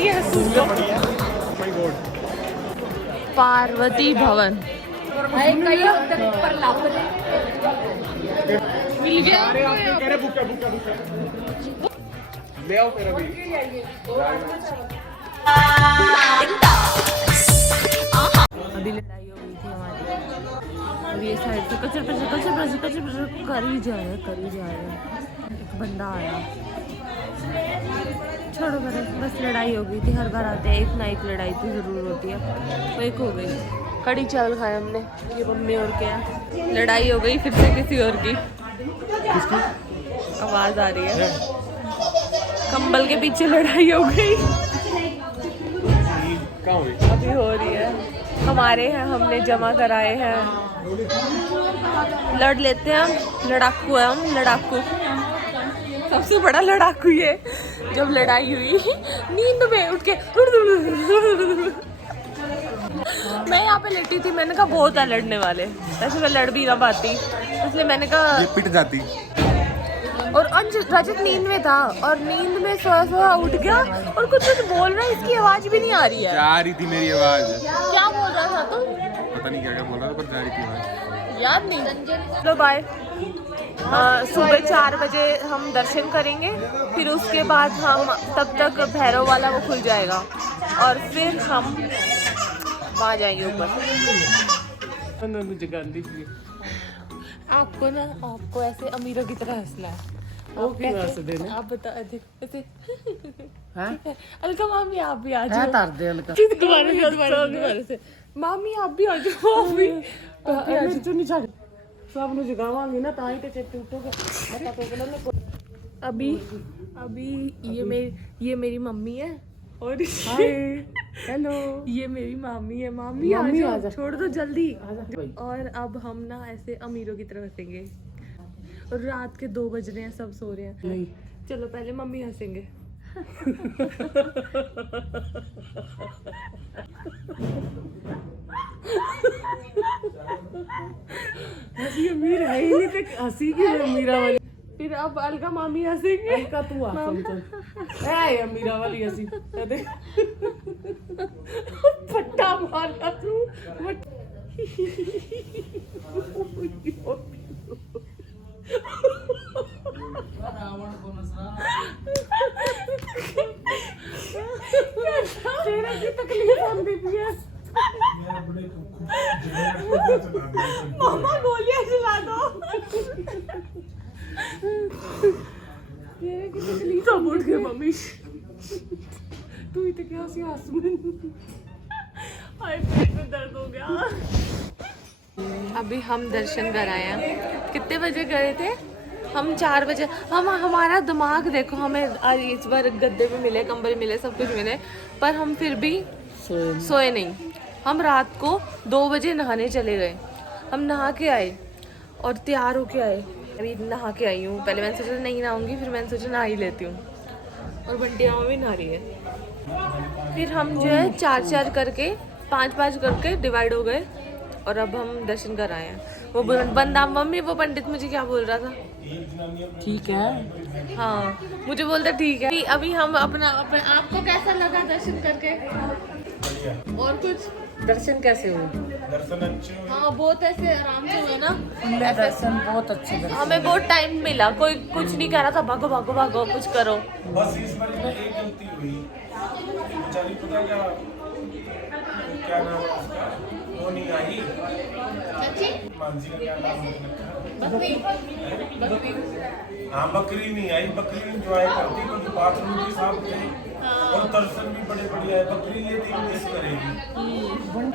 आती है पार्वती भवन मिल गया। ले आओ फिर अभी। अभी लड़ाई हो गई थी हमारी और ये साइड से कचर कर ही जा रहा है। एक बंदा आया, छोड़ो बस लड़ाई हो गई थी। हर बार आते हैं एक ना एक लड़ाई तो जरूर होती है, तो एक हो गई। कड़ी चावल खाया हमने, ये मम्मी और क्या लड़ाई हो गई फिर से किसी और की। आवाज आ रही है, कंबल के पीछे लड़ाई हो गई। अभी हो रही है, हमारे हैं, हमने जमा कराए हैं, लड़ लेते हैं हम। लड़ाकू है हम, लड़ाकू सबसे बड़ा लड़ाकू ये। जब लड़ाई हुई नींद में उठ के मैं यहाँ पे लेटी थी, मैंने कहा बहुत है लड़ने वाले, वैसे मैं लड़ भी ना पाती, इसलिए मैंने कहा ये पिट जाती। और रजत नींद में था और नींद में सोया उठ गया और कुछ बोल रहा है, इसकी आवाज भी नहीं आ रही है। क्या आ रही थी मेरी आवाज? क्या बोल रहा था तू? पता नहीं क्या बोल रहा था, पर जा रही थी आवाज। याद नहीं। चलो बाय। सुबह 4 बजे हम दर्शन करेंगे, फिर उसके बाद हम तब तक भैरव वाला वो खुल जाएगा और फिर हम वहाँ जाएंगे ऊपर। आपको ऐसे अमीरों की तरह हंसना है। आप बता ऐसे अलका मामी आप भी आ जाओ। दोबारा से मामी आप भी आ जाओ। सब जगावांगे ना ताई ते चेते उठोगे। अभी ये मेरी मम्मी है और हेलो ये मेरी मामी है। मामी आ जाओ, छोड़ दो जल्दी। और अब हम ना ऐसे अमीरों की तरह हंसेंगे और रात के 2 बज रहे हैं, सब सो रहे हैं। नहीं चलो पहले मम्मी हंसेंगे। हंसी अमीर है ही नहीं तो हंसी की अमीरा वाली। फिर अब अलका मामी हंसेंगे। अलका तू आ अमीरा वाली हंसी फट्टा मारा तू। तेरे की तकलीफ होती है। मामा गोलियां चला दो। तेरे की तकलीफ सब उठ गए मम्मी। तू इतने क्या सी आसमान। हाय पेट में दर्द हो गया। अभी हम दर्शन कराए हैं। कितने बजे गए थे हम? 4 बजे। हमारा दिमाग देखो, हमें आज इस बार गद्दे भी मिले, कंबल मिले, सब कुछ मिले, पर हम फिर भी सोए नहीं। हम रात को 2 बजे नहाने चले गए। हम नहा के आए और तैयार होके आए। अभी नहा के आई हूँ। पहले मैंने सोचा नहीं नहाऊंगी, फिर मैंने सोचा नहा ही लेती हूँ। और बंटी मामा भी नहा रही है। फिर हम जो है 4-4 करके 5-5 करके डिवाइड हो गए और अब हम दर्शन कर आए हैं। वो बंदा मम्मी वो पंडित मुझे क्या बोल रहा था? ठीक है। हाँ मुझे बोलता ठीक है। अभी हम अपना आपको कैसा लगा दर्शन करके? और कुछ दर्शन कैसे हुए? दर्शन अच्छे हुए। हाँ बहुत ऐसे आराम से हुए ना। दर्शन बहुत अच्छे दर्शन। हमें बहुत टाइम मिला, कोई कुछ नहीं कह रहा था भागो भागो भागो कुछ करो। बस इस बार में एक गलती हुई, बेचारी पता क्या नाम है उसका, वो नहीं आई। मानसी का क्या नाम रखा? हाँ बकरी नहीं आई। बकरी एंजॉय करती क्योंकि बाथरूम भी साफ थे और दर्शन भी बड़े बढ़िया है। बकरी ये दिन मिस करेगी।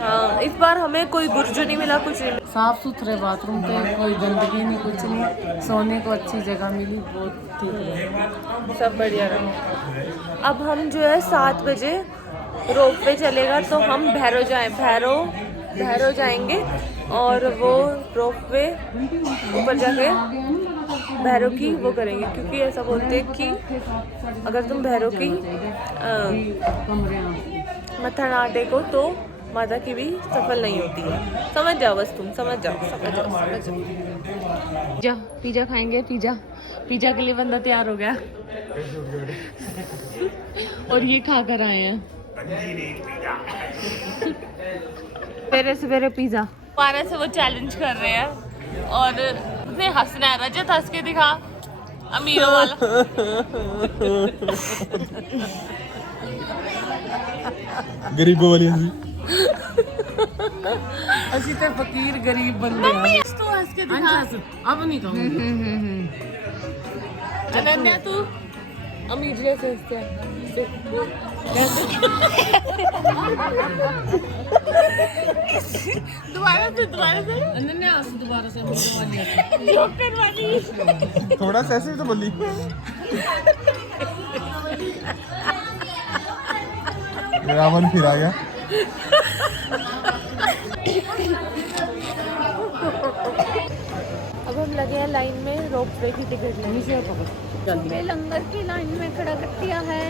हाँ इस बार हमें कोई गुर्जू नहीं मिला, कुछ नहीं। साफ सुथरे बाथरूम थे, कोई गंदगी नहीं, कुछ नहीं। सोने को अच्छी जगह मिली, बहुत ठीक है, सब बढ़िया रहा। अब हम जो है 7 बजे रोप वे चलेगा तो हम भैरव जाएंगे और वो रोप वे ऊपर जाके भैरव की वो करेंगे, क्योंकि ऐसा बोलते हैं कि अगर तुम भैरव की मत्था ना टेको तो माता की भी सफल नहीं होती है। समझ जाओ बस, तुम समझ जाओ। पिज़्ज़ा खाएंगे। पिज़्ज़ा के लिए बंदा तैयार हो गया। और ये खा कर आए हैं सवेरे सवेरे पिज्जा। दोबारा से वो चैलेंज कर रहे हैं और उसने हंसना है। रजत हंस के दिखा, अमीरों वाला। गरीबों वाली हंसी। ਅਸੀਂ ਤੇ ਫਕੀਰ ਗਰੀਬ ਬੰਦੇ मम्मी तू हंस के दिखा। अब नहीं कहूँगी। अनन्या तू अमीर जैसे हंसते हैं। दोबारा से अनन्या दोबारा से अमीरों वाली हंसी। जोकर वाली। थोड़ा सा ऐसे भी तो बोली। रावण फिर आ गया। अब हम लगे हैं लाइन में रोप वे की टिकट लेने से। मैं लंगर की लाइन में खड़ा कर दिया है।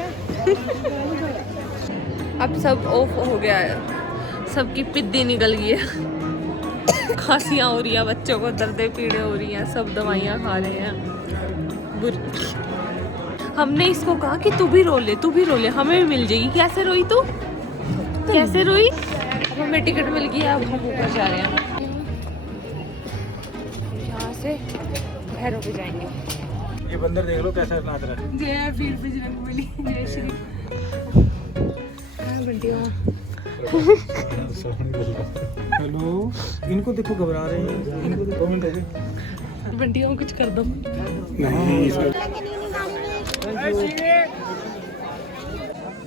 अब सब ऑफ हो गया है, सबकी पिद्दी निकल गई है। खांसियाँ हो रही हैं, बच्चों को दर्दे पीड़े हो रही हैं, सब दवाइयाँ खा रहे हैं। हमने इसको कहा कि तू भी रो ले, तू भी रो ले, हमें भी मिल जाएगी। कैसे रोई तू? कैसे रोई? अब हमें टिकट मिल गई है, अब हम ऊपर जा रहे हैं। यहाँ से भैरव पे जाएंगे। ये बंदर देख लो कैसा नाच रहा है। जय वीर बजरंग बली, जय श्री। हेलो, इनको देखो घबरा रहे हैं। इनको देखो, मिनट है। बंटियों को कुछ कर दो। नहीं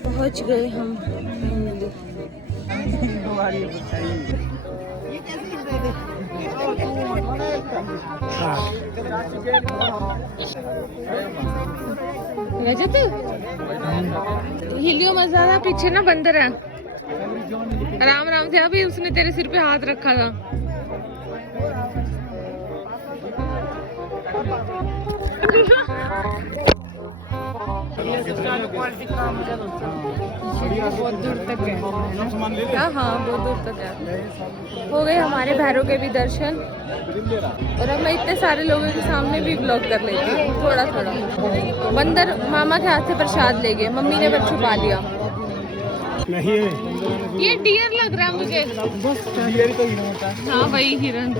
पहुंच गए हम। रजत हिलियो मत ज्यादा, पीछे ना बंदर है। आराम आराम से। अभी उसने तेरे सिर पे हाथ रखा था। बहुत दूर तक है। हाँ बहुत दूर तक है। हो गए हमारे भैरव के भी दर्शन। और अब मैं इतने सारे लोगों के सामने भी ब्लॉग कर लेती हूँ थोड़ा थोड़ा। बंदर मामा के हाथ से प्रसाद ले गए, मम्मी ने बस छुपा लिया। नहीं है। ये डियर लग रहा है मुझे। डियर तो ही होता है। हाँ वही हिरन।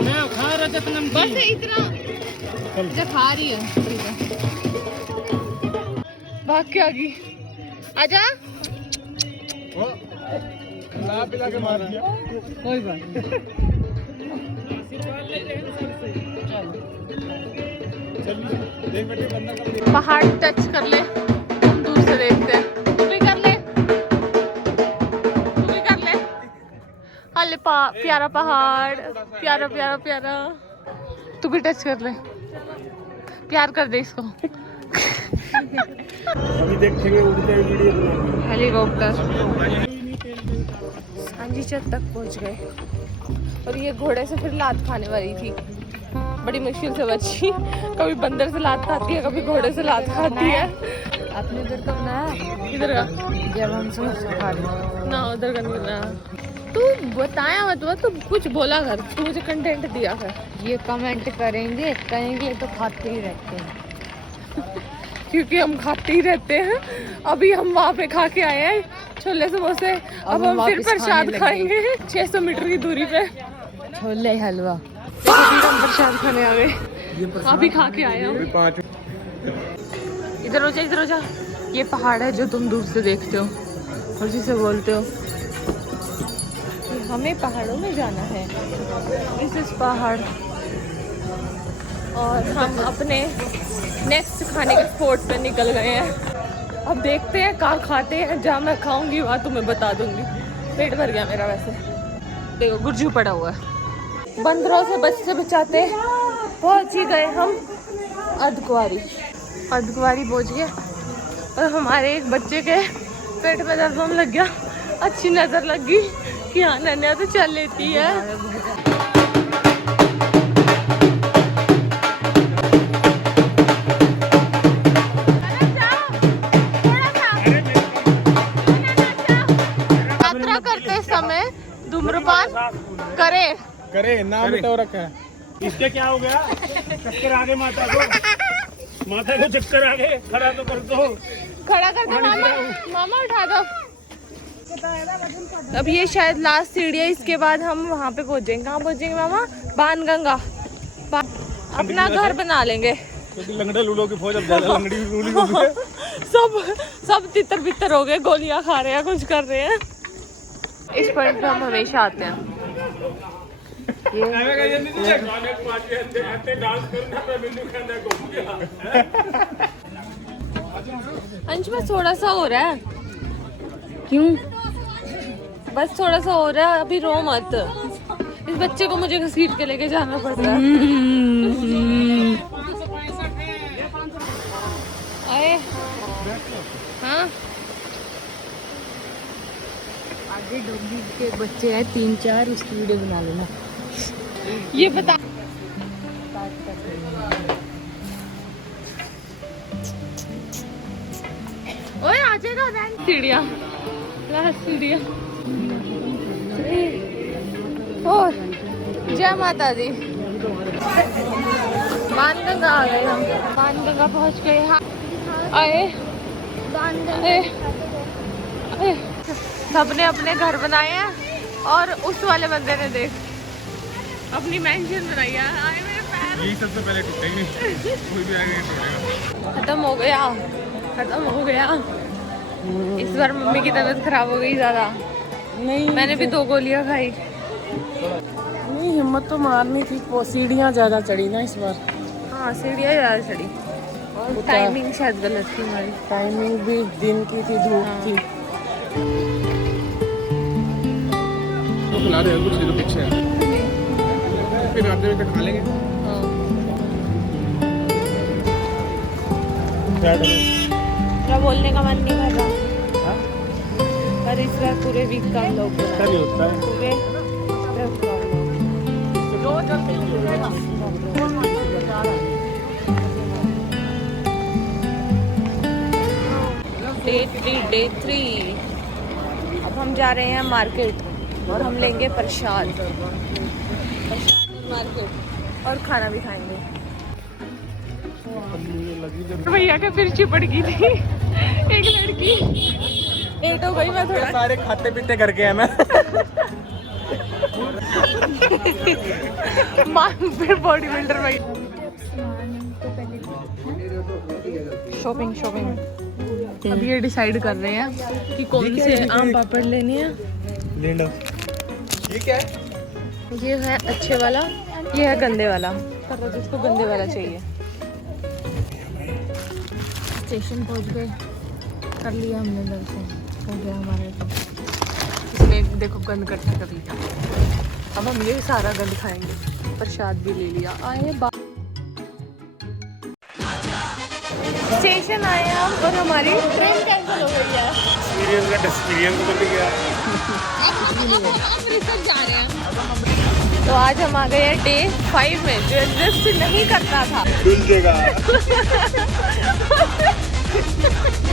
मैं खा रजत नमकीन। बस इतना जखा रही है। भाग के आ गई। आजा। ला पिला के मार दिया। कोई बात पहाड़ टच कर ले, हम दूर से देखते हैं। तू भी कर ले, तू भी कर ले। हाले प्यारा पहाड़, प्यारा प्यारा प्यारा। तू भी टच कर ले, प्यार कर दे इसको। अभी देखेंगे उड़ते हुए वीडियो बनाएंगे। हेलीकॉप्टर। सांझी छत तक पहुंच गए। और ये घोड़े से फिर लात खाने वाली थी, बड़ी मुश्किल से बची। कभी बंदर से लात खाती है, कभी घोड़े से लात खाती है। आपने इधर का बनाया? इधर का जब हम समोसा खा रहे ना, उधर का नहीं बनाया। तू बताया मत, तू कुछ बोला कर, तू मुझे कंटेंट दिया कर। ये कमेंट करेंगे, कहेंगे तो खाते ही रहते हैं। क्योंकि हम खाते ही रहते हैं। अभी हम वहाँ पे खा के आए हैं छोले समोसे। अब हम फिर प्रसाद खाएंगे 600 मीटर की दूरी पे। छोले हलवा। हम प्रसाद खाने आ गए, अभी खा के आए हम। इधर हो जा, इधर हो जा। ये पहाड़ है जो तुम दूर से देखते हो और जिसे बोलते हो कि हमें पहाड़ों में जाना है। दिस इज पहाड़। और हम अपने नेक्स्ट खाने के स्पॉट पे निकल गए हैं। अब देखते हैं कहाँ खाते हैं। जहाँ मैं खाऊंगी वहाँ तुम्हें बता दूंगी। पेट भर गया मेरा वैसे। देखो गुर्जू पड़ा हुआ है। बंदरों से बचते बचाते पहुँच ही गए हम अर्धकुंवारी। अर्धकुंवारी पहुँच गए और हमारे एक बच्चे के पेट में दर्द होने लग गया। अच्छी नज़र लग गई कि हाँ नन्या तो चल लेती है। यात्रा करते समय धूम्रपान करे नाम तो रखा है। इसके क्या हो गया? चक्कर आ गए माता को। माता को चक्कर आ गए, खड़ा तो कर दो। खड़ा कर दो मामा, मामा उठा दो। अब ये शायद लास्ट सीढ़ी है, इसके बाद हम वहाँ पे पहुँचेंगे। कहाँ पहुँचेंगे मामा? बाणगंगा। अपना घर बना लेंगे। लंगड़े लूलो की फौज अब ज्यादा लंगड़ी लूली हो गई है। सब तितर बितर हो गए, गोलियां खा रहे हैं, कुछ कर रहे हैं। इस पॉइंट पे हम हमेशा आते हैं। अंश में थोड़ा सा हो रहा है। क्यों? बस थोड़ा सा हो रहा है, अभी रो मत। इस बच्चे को मुझे घसीट के लेके जाना पड़ रहा है। आए हाँ, आगे डॉगी के बच्चे हैं 3-4, उसकी वीडियो बना लेना। ये बता। ओए आ जाएगा वैन। सीढ़ियाँ, लास्ट सीढ़ियाँ। और जय माता दी। बाणगंगा आ गए हम, बाणगंगा पहुँच गए। हाँ आए, आए। सबने अपने घर बनाए हैं और उस वाले बंदे ने देख अपनी मेंशन बनाई है। आए मेरे पैर, यही सबसे पहले टूटेगी, कोई भी आगे नहीं टूटेगा। खत्म हो गया, खत्म हो गया। इस बार मम्मी की तबीयत खराब हो गई ज्यादा। नहीं, मैंने भी 2 गोलियां खाई। नहीं हिम्मत तो मारनी थी, वो सीढ़ियाँ ज़्यादा चढ़ी ना इस बार। हाँ सीढ़ियाँ ज्यादा चढ़ी और टाइमिंग शायद गलत थी हमारी। टाइमिंग भी दिन की थी, धूप थी। तो खिला रहे हैं कुछ चीज़ों पीछे है, फिर आते हुए खा लेंगे। क्या बोलने का मन नहीं कर रहा, पर इस बार पूरे वीक का लोग नहीं होता है। पूरे डे 3। अब हम जा रहे हैं मार्केट और हम लेंगे प्रसाद मार्केट और खाना भी खाएंगे। भैया के फिर चिपट गई थी एक लड़की, लेट हो गई। मैं थोड़ा सारे खाते पीते करके है मैं। फिर बॉडी बिल्डर भाई। शॉपिंग शॉपिंग अब ये डिसाइड कर रहे हैं कि कौन से आम पापड़ लेने हैं। ले लो। ये क्या है? ये है अच्छे वाला, ये है गंदे वाला। पर जिसको गंदे वाला चाहिए। स्टेशन पहुंच गए, कर लिया हमने दर्शन, हो गया हमारे। इसने देखो गंद इकट्ठा कर लिया। अब हम ये सारा गंद खाएंगे। प्रसाद भी ले लिया। आए स्टेशन आए हम और हमारी ट्रेन कैंसिल हो गई है। एक्सपीरियंस तो मिल गया। अमृतसर जा रहे हैं। तो आज हम आ गए हैं डे 5 में, जो एग्जिस्ट नहीं करता था। मिल जाएगा।